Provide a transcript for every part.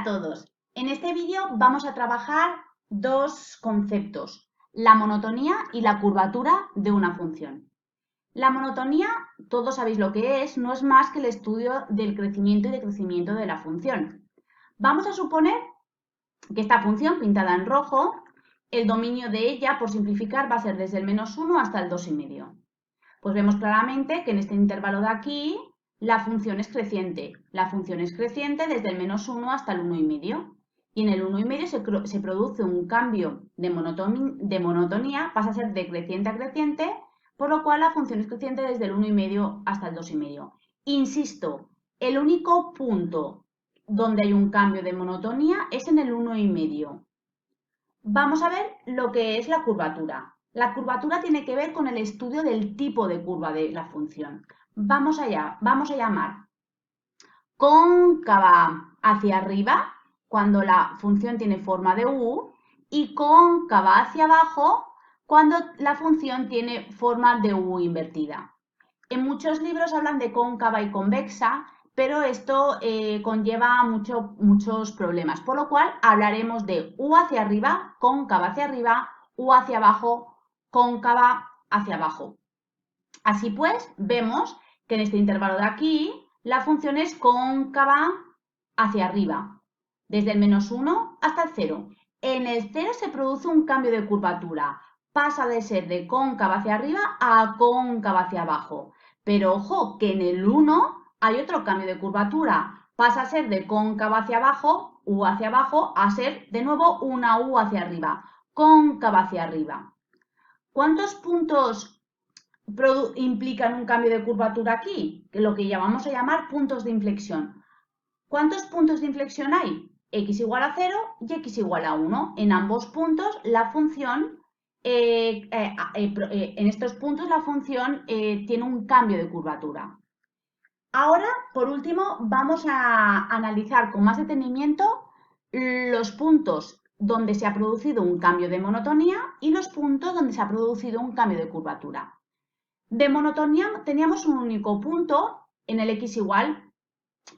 Hola a todos. En este vídeo vamos a trabajar dos conceptos, la monotonía y la curvatura de una función. La monotonía, todos sabéis lo que es, no es más que el estudio del crecimiento y decrecimiento de la función. Vamos a suponer que esta función pintada en rojo, el dominio de ella, por simplificar, va a ser desde el -1 hasta el 2,5. Pues vemos claramente que en este intervalo de aquí la función es creciente. La función es creciente desde el -1 hasta el 1,5. Y en el 1,5 se produce un cambio de monotonía, pasa a ser decreciente a creciente, por lo cual la función es creciente desde el 1,5 hasta el 2,5. Insisto, el único punto donde hay un cambio de monotonía es en el 1,5. Vamos a ver lo que es la curvatura. La curvatura tiene que ver con el estudio del tipo de curva de la función. Vamos allá, vamos a llamar cóncava hacia arriba, cuando la función tiene forma de U, y cóncava hacia abajo, cuando la función tiene forma de U invertida. En muchos libros hablan de cóncava y convexa, pero esto conlleva muchos problemas, por lo cual hablaremos de U hacia arriba, cóncava hacia arriba, U hacia abajo, cóncava hacia abajo. Así pues, vemos que en este intervalo de aquí la función es cóncava hacia arriba, desde el -1 hasta el 0. En el 0 se produce un cambio de curvatura, pasa de ser de cóncava hacia arriba a cóncava hacia abajo. Pero ojo, que en el 1 hay otro cambio de curvatura, pasa a ser de cóncava hacia abajo, U hacia abajo, a ser de nuevo una U hacia arriba, cóncava hacia arriba. ¿Cuántos puntos implican un cambio de curvatura aquí? Que lo que vamos a llamar puntos de inflexión. ¿Cuántos puntos de inflexión hay? X igual a 0 y X igual a 1. En ambos puntos la función, en estos puntos la función tiene un cambio de curvatura. Ahora, por último, vamos a analizar con más detenimiento los puntos donde se ha producido un cambio de monotonía y los puntos donde se ha producido un cambio de curvatura. De monotonía teníamos un único punto en el X igual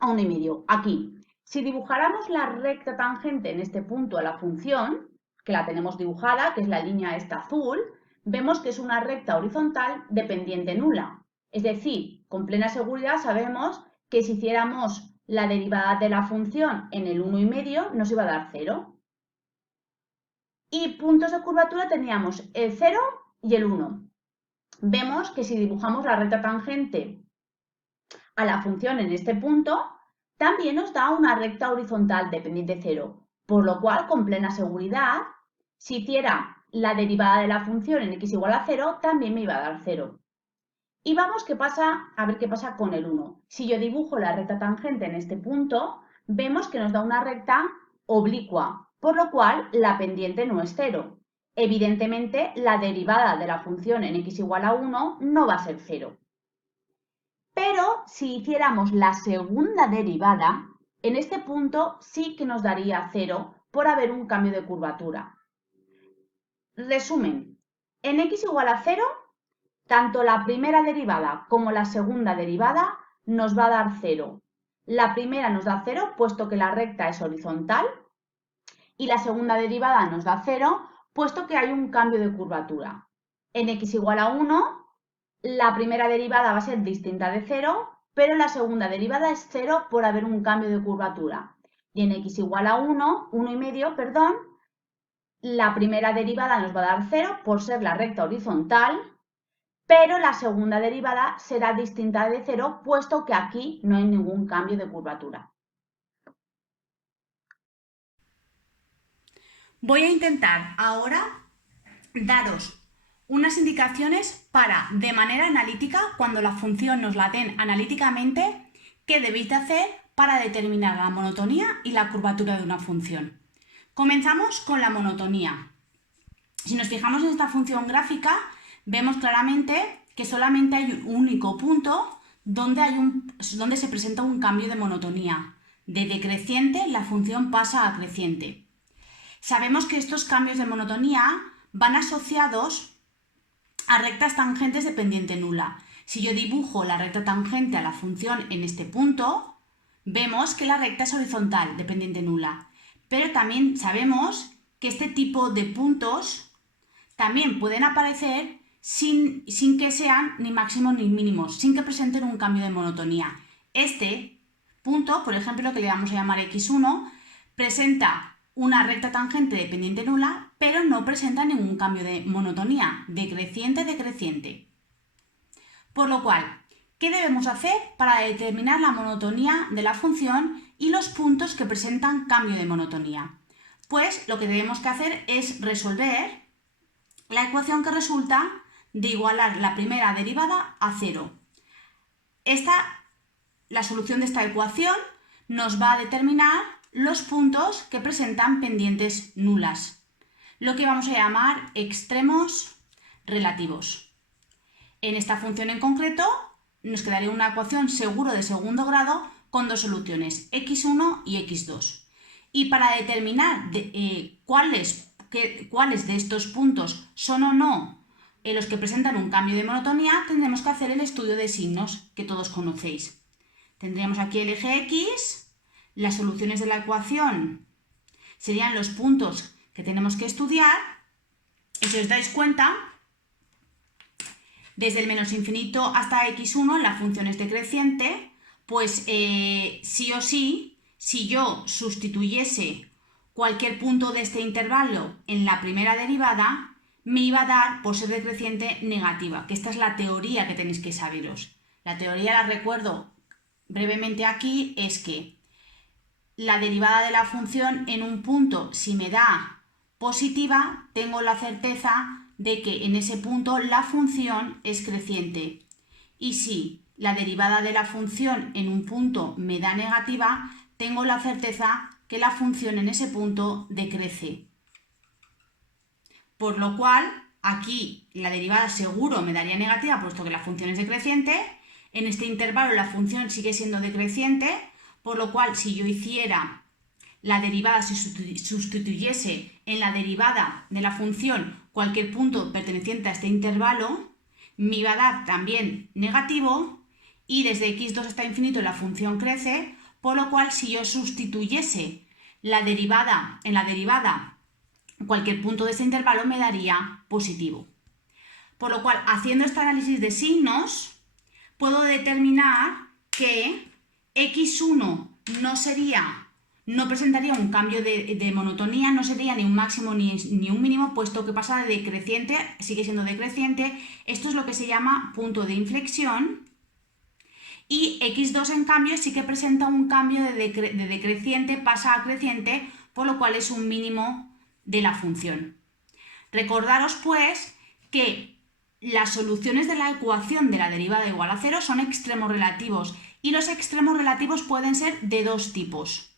a 1,5. Aquí, si dibujáramos la recta tangente en este punto a la función, que la tenemos dibujada, que es la línea esta azul, vemos que es una recta horizontal de pendiente nula. Es decir, con plena seguridad sabemos que si hiciéramos la derivada de la función en el 1,5 nos iba a dar 0. Y puntos de curvatura teníamos el 0 y el 1. Vemos que si dibujamos la recta tangente a la función en este punto, también nos da una recta horizontal de pendiente 0, por lo cual, con plena seguridad, si hiciera la derivada de la función en x igual a 0, también me iba a dar 0. Y vamos a ver qué pasa con el 1. Si yo dibujo la recta tangente en este punto, vemos que nos da una recta oblicua, por lo cual la pendiente no es 0. Evidentemente, la derivada de la función en x igual a 1 no va a ser 0. Pero si hiciéramos la segunda derivada, en este punto sí que nos daría 0 por haber un cambio de curvatura. Resumen, en x igual a 0, tanto la primera derivada como la segunda derivada nos va a dar 0. La primera nos da 0 puesto que la recta es horizontal y la segunda derivada nos da 0 puesto que hay un cambio de curvatura. En x igual a 1, la primera derivada va a ser distinta de 0, pero la segunda derivada es 0 por haber un cambio de curvatura. Y en x igual a 1,5, perdón, la primera derivada nos va a dar 0 por ser la recta horizontal, pero la segunda derivada será distinta de 0, puesto que aquí no hay ningún cambio de curvatura. Voy a intentar ahora daros unas indicaciones para, de manera analítica, cuando la función nos la den analíticamente, qué debéis de hacer para determinar la monotonía y la curvatura de una función. Comenzamos con la monotonía. Si nos fijamos en esta función gráfica, vemos claramente que solamente hay un único punto donde se presenta un cambio de monotonía. De decreciente la función pasa a creciente. Sabemos que estos cambios de monotonía van asociados a rectas tangentes de pendiente nula. Si yo dibujo la recta tangente a la función en este punto, vemos que la recta es horizontal de pendiente nula, pero también sabemos que este tipo de puntos también pueden aparecer sin que sean ni máximos ni mínimos, sin que presenten un cambio de monotonía. Este punto, por ejemplo, que le vamos a llamar x1, presenta una recta tangente de pendiente nula, pero no presenta ningún cambio de monotonía, decreciente. Por lo cual, ¿qué debemos hacer para determinar la monotonía de la función y los puntos que presentan cambio de monotonía? Pues lo que tenemos que hacer es resolver la ecuación que resulta de igualar la primera derivada a 0. La solución de esta ecuación nos va a determinar los puntos que presentan pendientes nulas, lo que vamos a llamar extremos relativos. En esta función en concreto nos quedaría una ecuación seguro de segundo grado con dos soluciones, x1 y x2. Y para determinar cuáles de estos puntos son o no los que presentan un cambio de monotonía, tendremos que hacer el estudio de signos que todos conocéis. Tendríamos aquí el eje X, las soluciones de la ecuación serían los puntos que tenemos que estudiar, y si os dais cuenta, desde el menos infinito hasta x1 la función es decreciente, pues sí o sí, si yo sustituyese cualquier punto de este intervalo en la primera derivada, me iba a dar, por ser decreciente, negativa, que esta es la teoría que tenéis que saberos. La teoría, la recuerdo brevemente aquí, es que la derivada de la función en un punto, si me da positiva, tengo la certeza de que en ese punto la función es creciente. Y si la derivada de la función en un punto me da negativa, tengo la certeza que la función en ese punto decrece. Por lo cual, aquí la derivada seguro me daría negativa, puesto que la función es decreciente. En este intervalo la función sigue siendo decreciente, por lo cual si yo hiciera la derivada, si sustituyese en la derivada de la función cualquier punto perteneciente a este intervalo, me iba a dar también negativo, y desde x2 hasta infinito la función crece, por lo cual si yo sustituyese en la derivada cualquier punto de este intervalo me daría positivo. Por lo cual, haciendo este análisis de signos, puedo determinar que x1 no presentaría un cambio de monotonía, no sería ni un máximo ni un mínimo, puesto que pasa de decreciente, sigue siendo decreciente. Esto es lo que se llama punto de inflexión. Y x2, en cambio, sí que presenta un cambio de decreciente, pasa a creciente, por lo cual es un mínimo de la función. Recordaros, pues, que las soluciones de la ecuación de la derivada igual a 0 son extremos relativos, y los extremos relativos pueden ser de dos tipos.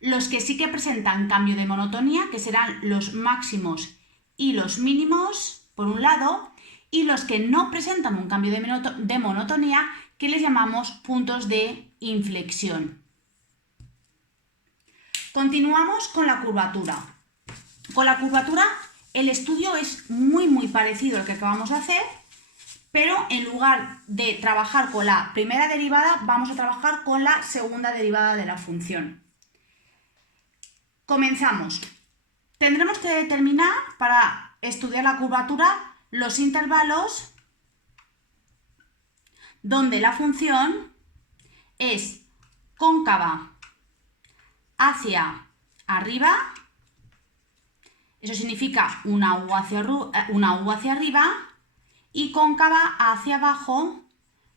Los que sí que presentan cambio de monotonía, que serán los máximos y los mínimos, por un lado, y los que no presentan un cambio de monotonía, que les llamamos puntos de inflexión. Continuamos con la curvatura. Con la curvatura el estudio es muy parecido al que acabamos de hacer, pero en lugar de trabajar con la primera derivada, vamos a trabajar con la segunda derivada de la función. Comenzamos. Tendremos que determinar, para estudiar la curvatura, los intervalos donde la función es cóncava hacia arriba, eso significa una U hacia arriba, y cóncava hacia abajo,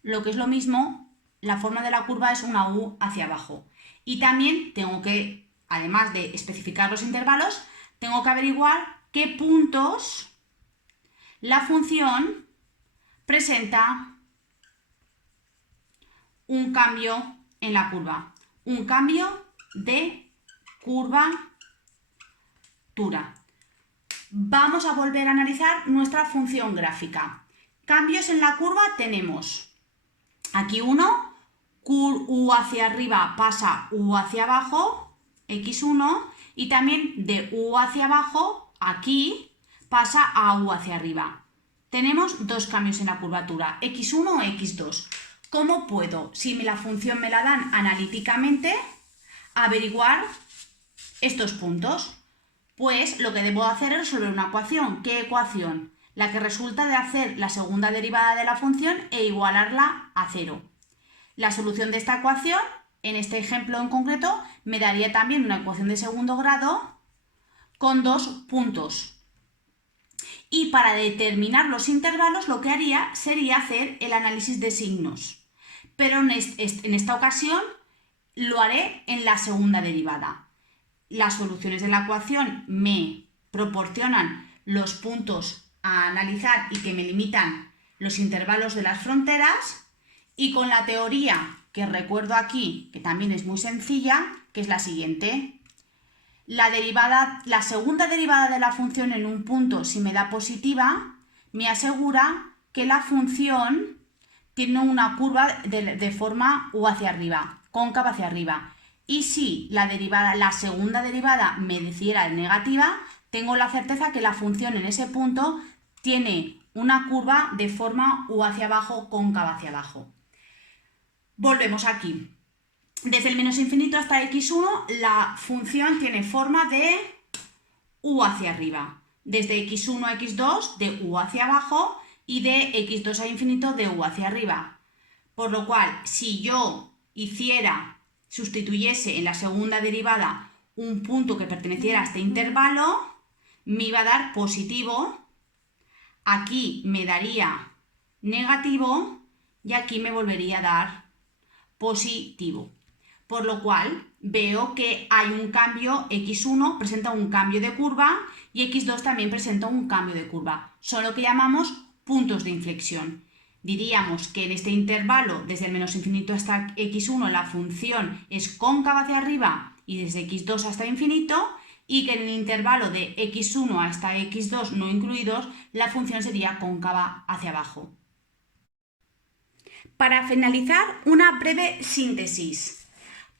lo que es lo mismo, la forma de la curva es una U hacia abajo. Y también tengo que, además de especificar los intervalos, tengo que averiguar qué puntos la función presenta un cambio en la curva, un cambio de curvatura. Vamos a volver a analizar nuestra función gráfica. Cambios en la curva tenemos aquí uno, U hacia arriba pasa U hacia abajo, x1, y también de U hacia abajo, aquí, pasa a U hacia arriba. Tenemos dos cambios en la curvatura, x1 o x2. ¿Cómo puedo, si la función me la dan analíticamente, averiguar estos puntos? Pues lo que debo hacer es resolver una ecuación. ¿Qué ecuación? La que resulta de hacer la segunda derivada de la función e igualarla a 0. La solución de esta ecuación, en este ejemplo en concreto, me daría también una ecuación de segundo grado con 2 puntos. Y para determinar los intervalos lo que haría sería hacer el análisis de signos. Pero en esta ocasión lo haré en la segunda derivada. Las soluciones de la ecuación me proporcionan los puntos a analizar y que me limitan los intervalos de las fronteras, y con la teoría que recuerdo aquí, que también es muy sencilla, que es la siguiente. La segunda derivada de la función en un punto, si me da positiva, me asegura que la función tiene una curva de forma u hacia arriba, cóncava hacia arriba. Y si la segunda derivada me diera negativa, tengo la certeza que la función en ese punto tiene una curva de forma u hacia abajo, cóncava hacia abajo. Volvemos aquí. Desde el menos infinito hasta x1, la función tiene forma de u hacia arriba. Desde x1 a x2, de u hacia abajo, y de x2 a infinito, de u hacia arriba. Por lo cual, si yo sustituyese en la segunda derivada un punto que perteneciera a este intervalo, me iba a dar positivo, aquí me daría negativo y aquí me volvería a dar positivo. Por lo cual veo que hay un cambio, x1 presenta un cambio de curva y x2 también presenta un cambio de curva. Son lo que llamamos puntos de inflexión. Diríamos que en este intervalo, desde el menos infinito hasta x1, la función es cóncava hacia arriba y desde x2 hasta infinito, y que en el intervalo de x1 hasta x2 no incluidos, la función sería cóncava hacia abajo. Para finalizar, una breve síntesis.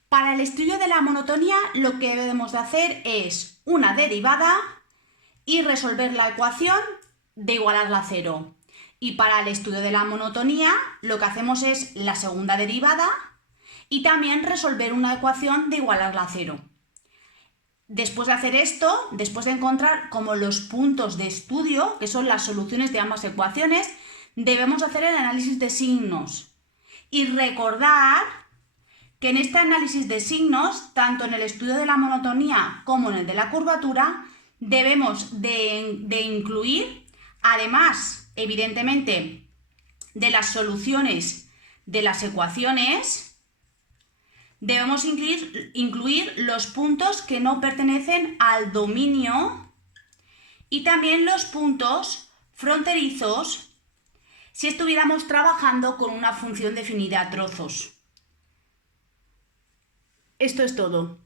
Para el estudio de la monotonía, lo que debemos de hacer es una derivada y resolver la ecuación de igualarla a 0. Y para el estudio de la monotonía, lo que hacemos es la segunda derivada y también resolver una ecuación de igualarla a 0. Después de hacer esto, después de encontrar como los puntos de estudio, que son las soluciones de ambas ecuaciones, debemos hacer el análisis de signos. Y recordar que en este análisis de signos, tanto en el estudio de la monotonía como en el de la curvatura, debemos de incluir, además, evidentemente, de las soluciones de las ecuaciones, debemos incluir los puntos que no pertenecen al dominio y también los puntos fronterizos si estuviéramos trabajando con una función definida a trozos. Esto es todo.